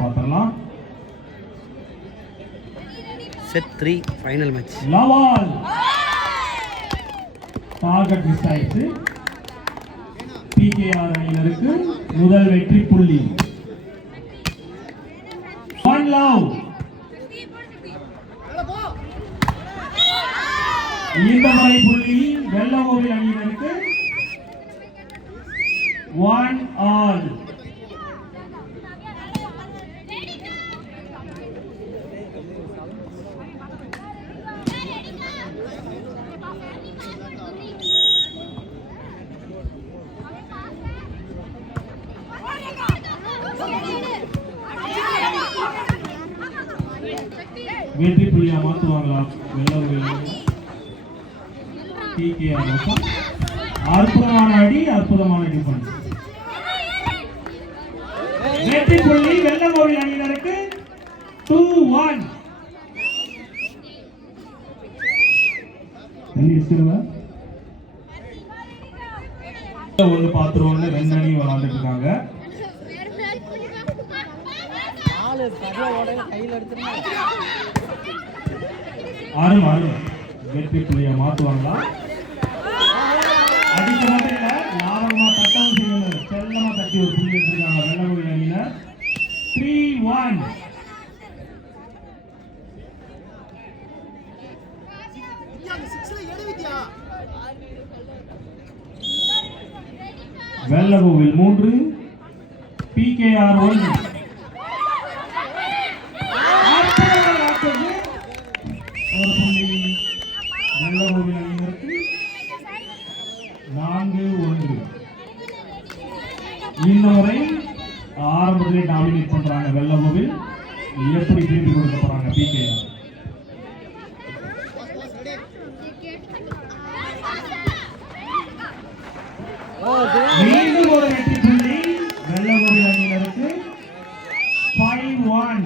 பாத்திரலாம். Set 3 final match. லவால் target miss ஆயிடுச்சு. PKR அணியினருக்கு முதல் வெற்றி புள்ளி. ஒன் லவ் இந்த முறை புள்ளி வெள்ளகோவில் அணியினருக்கு. One all. வெற்றி புள்ளியா மாற்றுவாங்களா வெள்ளகோவில்? அற்புதமான அடி, அற்புதமான டிஃபென்ஸ். வெற்றி புள்ளி வெள்ளகோவில் அணியினருக்கு 2-1. ஒன்று பார்த்துருவாங்க. ரெண்டு அணி விளாண்டுட்டு இருக்காங்க. வெற்றி புள்ளியை மாற்றுவாங்களா? அடிக்க மட்டும் இல்ல, லாபமா தட்டவும் செய்யணும். செல்லமா தட்டி ஒரு புள்ளி எடுத்திருக்காங்க வெள்ளகோவில் அணியினர். 3-1. வெள்ளகோவில் 3 பிகேஆர் 1. ஒரு புள்ளி வெள்ளகோவில் அணியினருக்கு 4-1. இந்த முறை ஆரம்பத்திலே டாமினேட் பண்றாங்க வெள்ளகோவில். எப்படி திருப்பி கொடுக்க போறாங்க பிகேஆர்? மீண்டும் ஒரு வெற்றி புள்ளி வெள்ளகோவில் அணியினருக்கு. 5-1.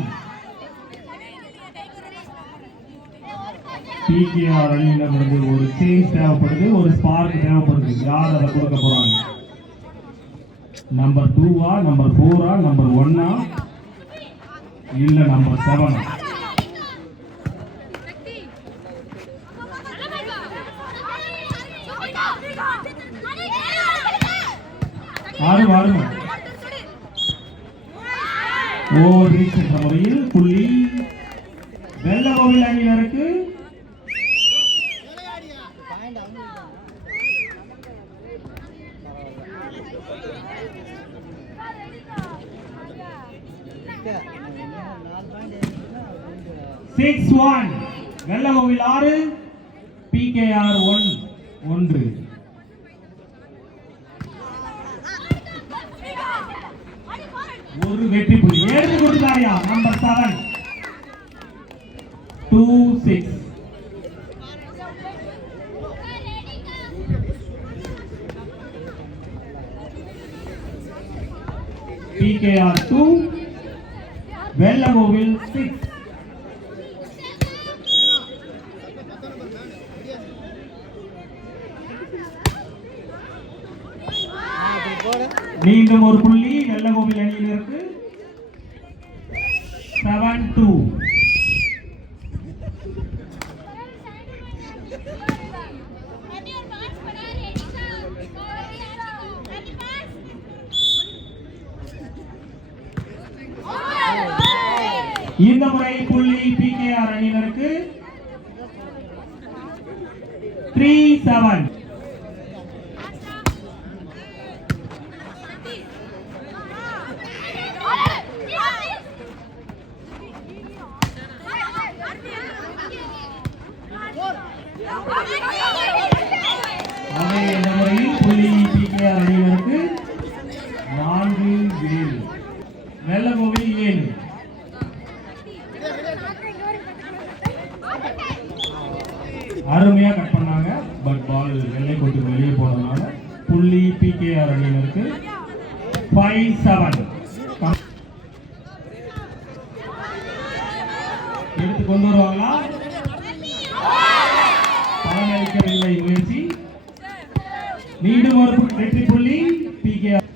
பிகேஆர் அணியினருக்கு ஒரு சேஞ்ச் தேவைப்படுது, ஒரு ஸ்பார்க் தேவைப்படுது. யார் அதை கொடுக்க போறாங்க? நம்பர் 2-ஆ, நம்பர் 4-ஆ, நம்பர் 1-ஆ, இல்ல நம்பர் 7-ஆ? ஓவர் ரீச் என்ற முறையில் புள்ளி வெள்ளகோவில் அணியினருக்கு. வெள்ளகோவில் 6 பிகேஆர் 1. ஒரு வெற்றி புள்ளி எடுத்து கொடுத்தாரியா நம்பர் 7. 2-6. பிகேஆர் 2 வெள்ளகோவில் 6. மீண்டும் ஒரு புள்ளி வெள்ளகோவில் அணியினருக்கு. 7-2. இந்த முறை புள்ளி பிகேஆர் அணியினருக்கு. 3-7. புள்ளி பிகேஆர் அணியினருக்கு 4-7. வெள்ளகோவில் 7. அருமையா கட் பண்ணாங்க. பட் பால் வெள்ளை கொண்டு வெளியே போனதுனால புள்ளி பிகேஆர் அணியினருக்கு. 5-7. எடுத்து கொண்டு வருவாங்களா? பலனளிக்கவில்லை முயற்சி. மீண்டும் ஒரு வெற்றி புள்ளி பிகேஆர்.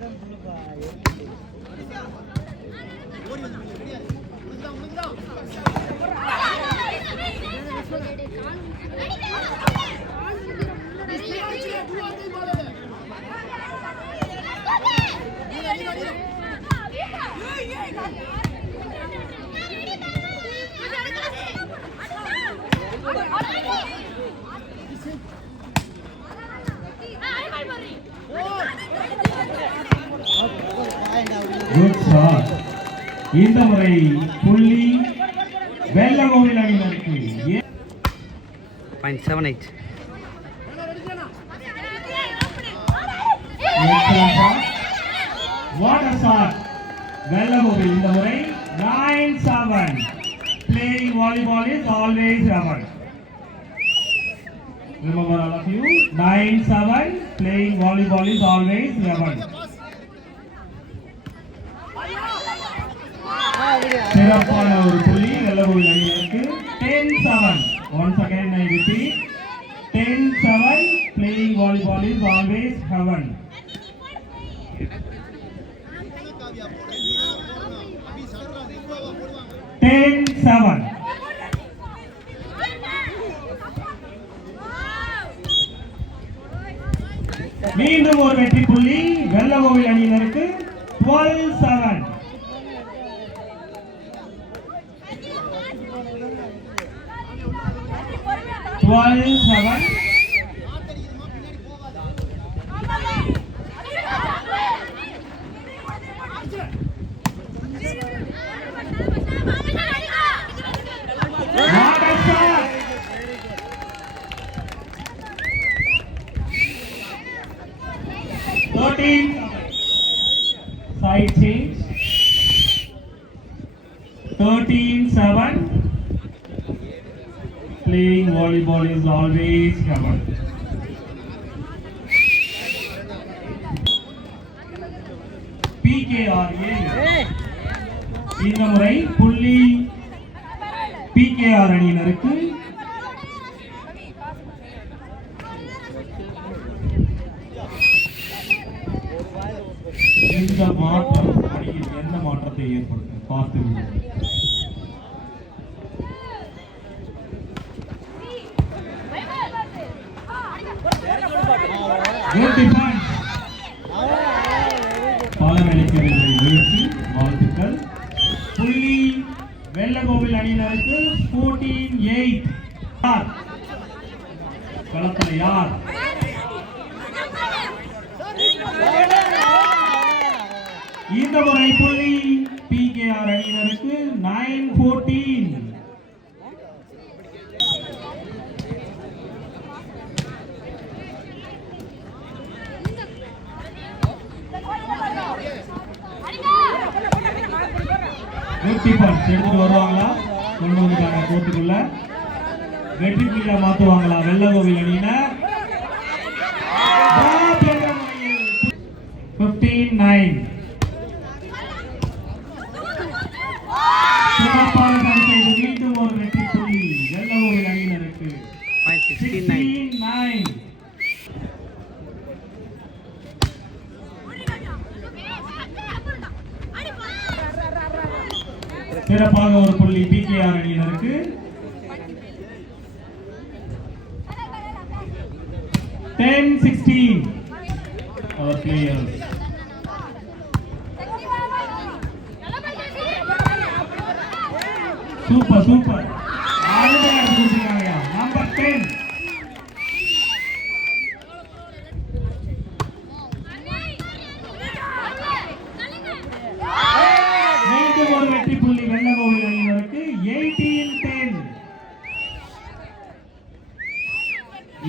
Good shot. இந்த முறை புள்ளி வெள்ளகோவில் அணியினருக்கு. .78. What a shot. வெள்ளகோவில் இந்த முறை 9-7. Playing volleyball is always rubber. Remember all of you, 9-7. Playing volleyball is always rubber. சிறப்பான ஒரு புள்ளி வெள்ளகோவில் அணியினருக்கு. 10-7. Once again I repeat, 10-7. Playing volleyball is always heaven. 10-7. மீண்டும் ஒரு வெற்றி புள்ளி வெள்ளகோவில் அணியினருக்கு. 12-7. Side change. 13-7. Playing volleyball is always heaven. PKR இந்த முறை புள்ளி PKR அணியினருக்கு. இந்த மாற்றம் அணியில் என்ன மாற்றத்தை ஏற்படுத்தும் பார்த்து. பலனளிக்கவில்லை முயற்சி. வாழ்த்துக்கள். புள்ளி வெள்ளகோவில் அணியினருக்கு. 14-8. களத்தில் யார்? இந்த முறை புள்ளி PKR அணியினருக்கு. 9-14. எடுத்துட்டு வருவாங்களா? கொண்டு வந்துட்டாங்க கோட்டுக்குள்ள. வெற்றி புள்ளியா மாத்துவாங்களா வெள்ளகோவில் அணியினர்? 15-9. சிறப்பான பரிசை மீண்டும் ஒரு வெற்றி புள்ளி வெள்ளகோவில் அணியினருக்கு. 16-9. சிறப்பாக ஒரு புள்ளி PKR அணியினருக்கு. 10-16. Our players. Super. Number 10. மீண்டும் ஒரு வெற்றி புள்ளி வெள்ளகோவில் அணியினருக்கு. 18-10.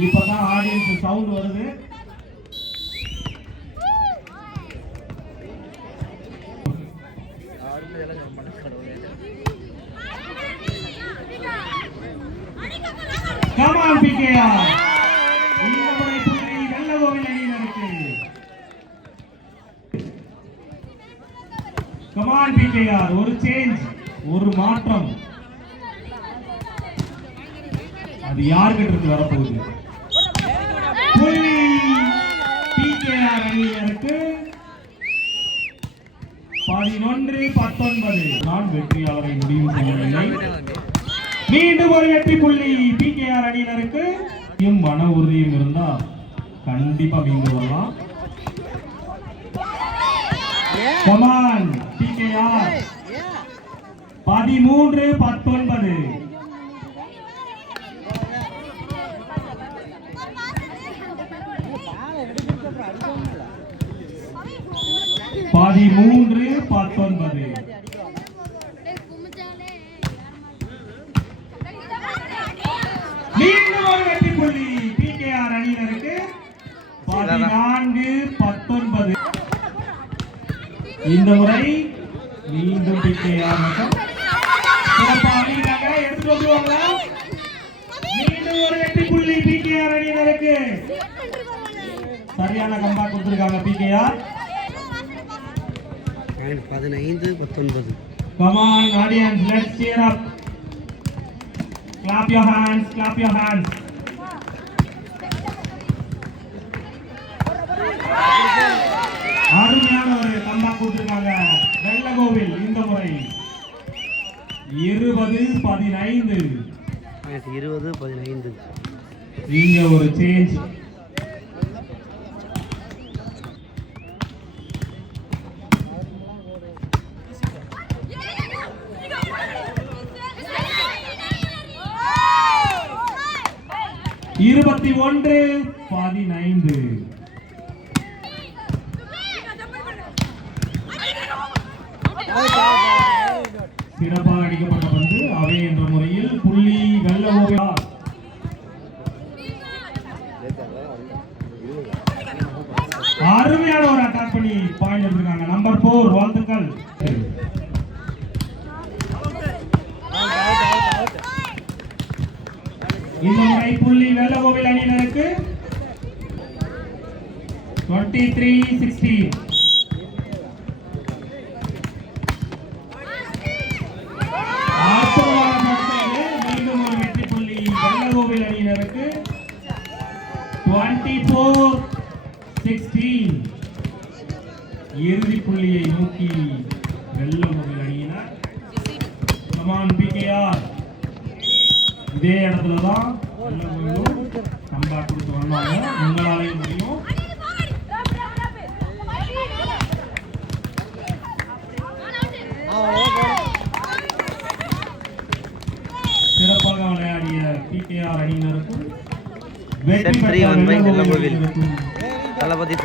இப்பதான் ஆடியன்ஸ் சவுண்ட் வருது. Come on PKR. இந்த முறை புள்ளி வெள்ளகோவில் அணியினருக்கு. Come on PKR. ஒரு சேஞ்ச், ஒரு மாற்றம். அது யார்கிட்ட இருந்து வரப்போகுது? புள்ளி PKR அணியினருக்கு. 11-19 நான் வெற்றியாளரை முடிவு செய்யவில்லை. மீண்டும் ஒரு வெற்றி புள்ளி பிகேஆர் அணியினருக்கு. மன உறுதியும் இருந்தா கண்டிப்பா மீண்டு வரலாம். கமான் பிகேஆர் 13-19 13-19 மீண்டும் ஒரு வெற்றி புள்ளி பிகேஆர் அணியினருக்கு. 14-19 இந்த முறை மீண்டும் பிகேஆர் மட்டும் சிறப்பாக அணியினராக எடுத்துட்டு வந்துருவாங்களா? மீண்டும் ஒரு வெற்றி புள்ளி பிகேஆர் அணியினருக்கு. சரியான கம்பேக் கொடுத்திருக்காங்க PKR. 15-19. Come on audience, let's cheer up. Clap your hands, clap your hands. அருமையான ஒரு கம்பேக் கொடுத்திருக்காங்க வெள்ளகோவில். இந்த முறை 20-15 20-15. இங்க ஒரு சேஞ்ச். இருபத்தி 21-15 சிறப்பாக அடிக்கப்பட்ட பந்து அவை என்ற முறையில் புள்ளி வெள்ளகோவில். அருமையான ஒரு அட்டாக் பண்ணி பாயிண்ட் எடுத்திருக்காங்க. நம்பர் 4 வாழ்த்துக்கள். இந்த முறை புள்ளி வெள்ளகோவில் அணியினருக்கு 23-16. மீண்டும் ஒரு வெற்றி புள்ளி வெள்ளகோவில் அணியினருக்கு. 24-16 இறுதி புள்ளியை நோக்கி வெள்ளகோவில் அணியினர். Come on PKR. இதே இடத்துல தான் வெள்ளகோவிலும் கம்பேக் கொடுத்து வந்தாங்க. உங்களாலையும் முடியும். சிறப்பாக விளையாடிய பிகேஆர் அணியினருக்கும் வெற்றி பெற்ற வெள்ளகோவில் அணியினருக்கும் தளபதி